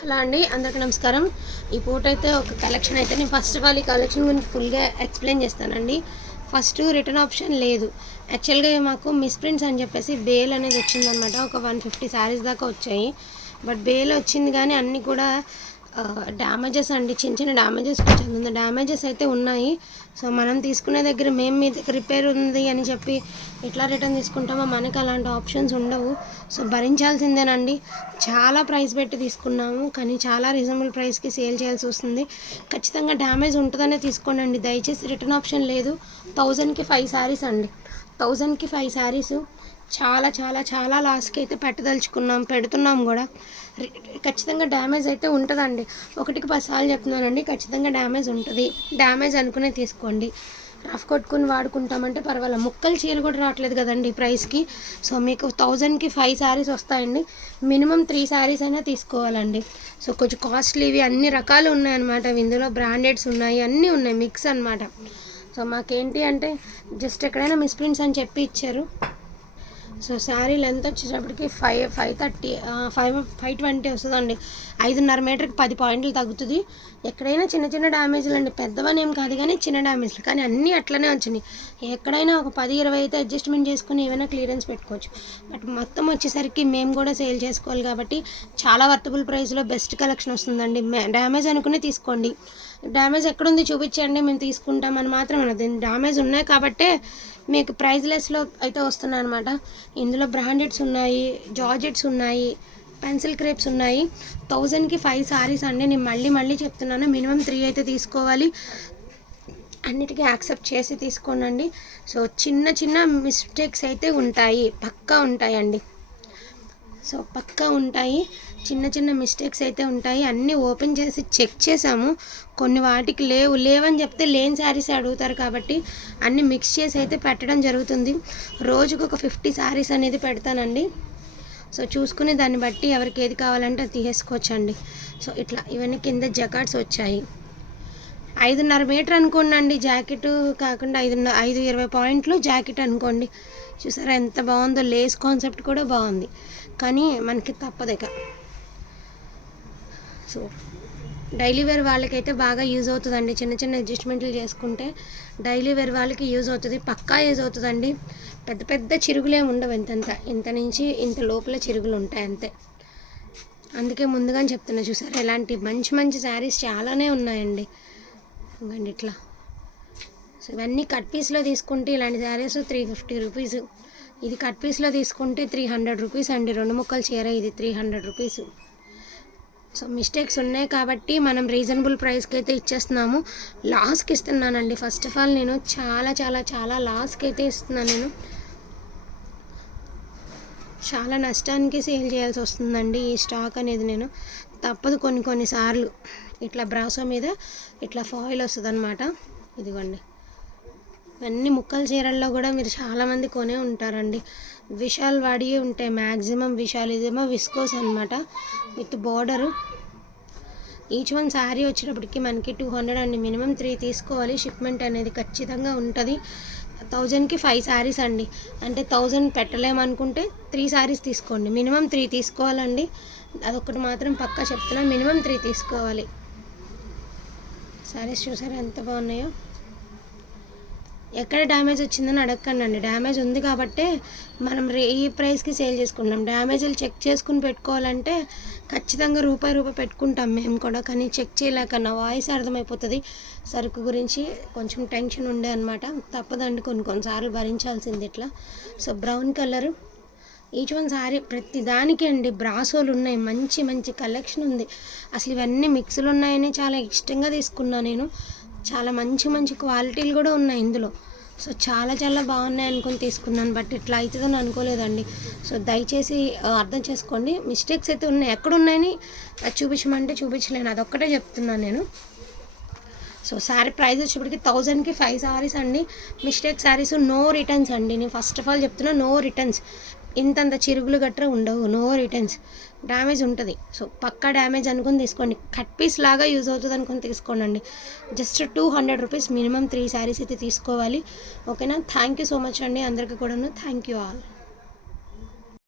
Hello అండి అందరికీ నమస్కారం. ఈ పూట అయితే ఒక కలెక్షన్ అయితే నేను ఫస్ట్ ఆఫ్ ఆల్ ఈ కలెక్షన్ గురించి ఫుల్గా ఎక్స్ప్లెయిన్ చేస్తానండి. ఫస్ట్ రిటర్న్ ఆప్షన్ లేదు. యాక్చువల్గా మాకు మిస్ప్రింట్స్ అని చెప్పేసి బేల్ అనేది వచ్చిందనమాట ఒక వన్ ఫిఫ్టీ శారీస్ దాకా వచ్చాయి. బట్ బేల్ వచ్చింది కానీ అన్నీ కూడా డ్యామేజెస్ అండి. చిన్న చిన్న డ్యామేజెస్ కొంచెం డ్యామేజెస్ అయితే ఉన్నాయి. సో మనం తీసుకునే దగ్గర మేము మీ దగ్గర రిపేర్ ఉంది అని చెప్పి ఎట్లా రిటర్న్ తీసుకుంటామో మనకు అలాంటి ఆప్షన్స్ ఉండవు. సో భరించాల్సిందేనండి. చాలా ప్రైస్ పెట్టి తీసుకున్నాము. కానీ చాలా రీజనబుల్ ప్రైస్కి సేల్ చేయాల్సి వస్తుంది. ఖచ్చితంగా డ్యామేజ్ ఉంటుందనే తీసుకోండి దయచేసి రిటర్న్ ఆప్షన్ లేదు. థౌజండ్కి ఫైవ్ శారీస్ అండి. థౌజండ్కి ఫైవ్ శారీస్ చాలా చాలా చాలా లాస్కి అయితే పెట్టదలుచుకున్నాం. పెడుతున్నాం కూడా. ఖచ్చితంగా డ్యామేజ్ అయితే ఉంటుందండి. ఒకటికి పది చెప్తున్నానండి ఖచ్చితంగా డ్యామేజ్ ఉంటుంది. డ్యామేజ్ అనుకునే తీసుకోండి. రఫ్ కొట్టుకుని వాడుకుంటామంటే పర్వాలేదు. ముక్కలు చీర కూడా రావట్లేదు కదండి ప్రైస్కి సో మీకు థౌజండ్కి ఫైవ్ శారీస్ వస్తాయండి. మినిమం త్రీ శారీస్ అయినా తీసుకోవాలండి. సో కొంచెం కాస్ట్లీవి అన్ని రకాలు ఉన్నాయన్నమాట. ఇందులో బ్రాండెడ్స్ ఉన్నాయి అన్నీ ఉన్నాయి మిక్స్ అన్నమాట. సో మాకేంటి అంటే జస్ట్ ఎక్కడైనా మిస్ప్రింట్స్ అని చెప్పి ఇచ్చారు. సో శారీ లెంత్ వచ్చేటప్పటికి five five thirty five five twenty వస్తుందండి. ఐదున్నర మీటర్కి పది పాయింట్లు తగ్గుతుంది. ఎక్కడైనా చిన్న చిన్న డ్యామేజ్లు అండి పెద్దవని ఏం కాదు కానీ చిన్న డ్యామేజ్లు కానీ అన్నీ అట్లనే వచ్చినాయి. ఎక్కడైనా ఒక పది ఇరవై అయితే అడ్జస్ట్మెంట్ చేసుకుని ఏమైనా క్లియరెన్స్ పెట్టుకోవచ్చు. బట్ మొత్తం వచ్చేసరికి మేము కూడా సేల్ చేసుకోవాలి కాబట్టి చాలా వర్తబుల్ ప్రైస్లో బెస్ట్ కలెక్షన్ వస్తుందండి. డ్యామేజ్ అనుకునే తీసుకోండి. డ్యామేజ్ ఎక్కడుంది చూపించండి. మేము తీసుకుంటామని మాత్రం అన్నది డ్యామేజ్ ఉన్నాయి కాబట్టే మీకు ప్రైజ్లెస్లో అయితే వస్తున్నాయి అనమాట ఇందులో బ్రాండెడ్స్ ఉన్నాయి జార్జెట్స్ ఉన్నాయి పెన్సిల్ క్రేప్స్ ఉన్నాయి. థౌజండ్కి ఫైవ్ సారీస్ అండి. నేను మళ్ళీ మళ్ళీ చెప్తున్నాను మినిమం త్రీ అయితే తీసుకోవాలి. అన్నిటికీ యాక్సెప్ట్ చేసి తీసుకోనండి. సో చిన్న చిన్న మిస్టేక్స్ అయితే ఉంటాయి. పక్కా ఉంటాయండి. సో పక్కా ఉంటాయి. చిన్న చిన్న మిస్టేక్స్ అయితే ఉంటాయి. అన్నీ ఓపెన్ చేసి చెక్ చేసాము కొన్ని వాటికి లేవు. లేవని చెప్తే లేని శారీస్ అడుగుతారు కాబట్టి అన్నీ మిక్స్ చేసి అయితే పెట్టడం జరుగుతుంది. రోజుకు ఒక ఫిఫ్టీ శారీస్ అనేది పెడతానండి. సో చూసుకుని దాన్ని బట్టి ఎవరికి ఏది కావాలంటే అది తీసేసుకోవచ్చండి. సో ఇట్లా ఇవన్నీ కింద జకాట్స్ వచ్చాయి. ఐదున్నర మీటర్ అనుకోండి జాకెట్ కాకుండా ఐదున్నర ఐదు ఇరవై పాయింట్లు జాకెట్ అనుకోండి. చూసారా ఎంత బాగుందో లేస్ కాన్సెప్ట్ కూడా బాగుంది. కానీ మనకి తప్పదు ఇక. సో డైలీ వేర్ వాళ్ళకైతే బాగా యూజ్ అవుతుందండి. చిన్న చిన్న అడ్జస్ట్మెంట్లు చేసుకుంటే డైలీ వేర్ వాళ్ళకి యూజ్ అవుతుంది. పక్కా యూజ్ అవుతుందండి. పెద్ద పెద్ద చిరుగులే ఉండవు ఇంతంత. ఇంత నుంచి ఇంత లోపల చిరుగులు ఉంటాయి అంతే. అందుకే ముందుగానే చెప్తున్నా చూసారా? ఇలాంటి మంచి మంచి శారీస్ చాలానే ఉన్నాయండి. ఇంకండి ఇట్లా. సో ఇవన్నీ కట్ పీస్లో తీసుకుంటే ఇలాంటి శారీస్ త్రీ ఫిఫ్టీ రూపీస్. ఇది కట్ పీస్లో తీసుకుంటే త్రీ హండ్రెడ్ రూపీస్ అండి. రెండు ముక్కలు చీర ఇది three hundred rupees. So mistakes ఉన్నాయి కాబట్టి మనం రీజనబుల్ ప్రైస్కి అయితే ఇచ్చేస్తున్నాము. లాస్కి ఇస్తున్నానండి. ఫస్ట్ ఆఫ్ ఆల్ నేను చాలా చాలా చాలా లాస్కి అయితే ఇస్తున్నాను నేను. చాలా నష్టానికి సేల్ చేయాల్సి వస్తుందండి ఈ స్టాక్ అనేది నేను. తప్పదు కొన్ని కొన్నిసార్లు ఇట్లా బ్రాసో మీద ఇట్లా ఫాయిల్ వస్తుంది అనమాట ఇదిగోండి. ఇవన్నీ ముక్కల చీరల్లో కూడా మీరు చాలామంది కొనే ఉంటారండి. విశాల్ వాడి ఉంటాయి. మ్యాక్సిమం విశాల్ ఇదేమో విస్కోస్ అనమాట with border. Each one sari వచ్చేటప్పటికి మనకి టూ హండ్రెడ్ అండి. మినిమం త్రీ తీసుకోవాలి. షిప్మెంట్ అనేది ఖచ్చితంగా ఉంటుంది. థౌజండ్కి ఫైవ్ శారీస్ అండి. అంటే థౌజండ్ పెట్టలేమనుకుంటే త్రీ శారీస్ తీసుకోండి. మినిమం త్రీ తీసుకోవాలండి. అదొకటి మాత్రం పక్కా చెప్తున్నాను మినిమం త్రీ తీసుకోవాలి. శారీస్ చూసారా ఎంత బాగున్నాయో? ఎక్కడ డ్యామేజ్ వచ్చిందని అడగకండి అండి డ్యామేజ్ ఉంది కాబట్టే మనం రే ఈ ప్రైస్కి సేల్ చేసుకుంటాం డ్యామేజ్లు చెక్ చేసుకుని పెట్టుకోవాలంటే ఖచ్చితంగా రూపాయి రూపాయి పెట్టుకుంటాం మేము కూడా. కానీ చెక్ చేయలేక నా వాయిస్ అర్థమైపోతుంది. సరుకు గురించి కొంచెం టెన్షన్ ఉండే అనమాట తప్పదండి కొన్ని కొన్నిసార్లు భరించాల్సింది ఇట్లా. So brown colour. Each one sari ప్రతి దానికి అండి బ్రాసోలు ఉన్నాయి. మంచి మంచి కలెక్షన్ ఉంది. అసలు ఇవన్నీ మిక్స్లు ఉన్నాయని చాలా ఇష్టంగా తీసుకున్నా నేను. చాలా మంచి మంచి క్వాలిటీలు కూడా ఉన్నాయి ఇందులో. సో చాలా చాలా బాగున్నాయి అనుకుని తీసుకున్నాను బట్ ఇట్లా అవుతుందని అనుకోలేదండి. సో దయచేసి అర్థం చేసుకోండి. మిస్టేక్స్ అయితే ఉన్నాయి. ఎక్కడ ఉన్నాయని అది చూపించమంటే చూపించలేను. అదొక్కటే చెప్తున్నాను నేను. సో శారీ ప్రైస్ వచ్చేప్పటికి థౌజండ్కి ఫైవ్ శారీస్ అండి. మిస్టేక్ శారీస్ నో రిటర్న్స్ అండి. నేను ఫస్ట్ ఆఫ్ ఆల్ చెప్తున్నా నో రిటర్న్స్ ఇంతంత చిరుగులు గట్రా ఉండవు నో రిటర్న్స్ డ్యామేజ్ ఉంటుంది. సో పక్కా డ్యామేజ్ అనుకుని తీసుకోండి. కట్ పీస్ లాగా యూజ్ అవుతుంది అనుకుని తీసుకోండి just two hundred rupees minimum three saris అయితే తీసుకోవాలి. ఓకేనా థ్యాంక్ యూ సో మచ్ అండి. అందరికీ కూడాను థ్యాంక్ యూ ఆల్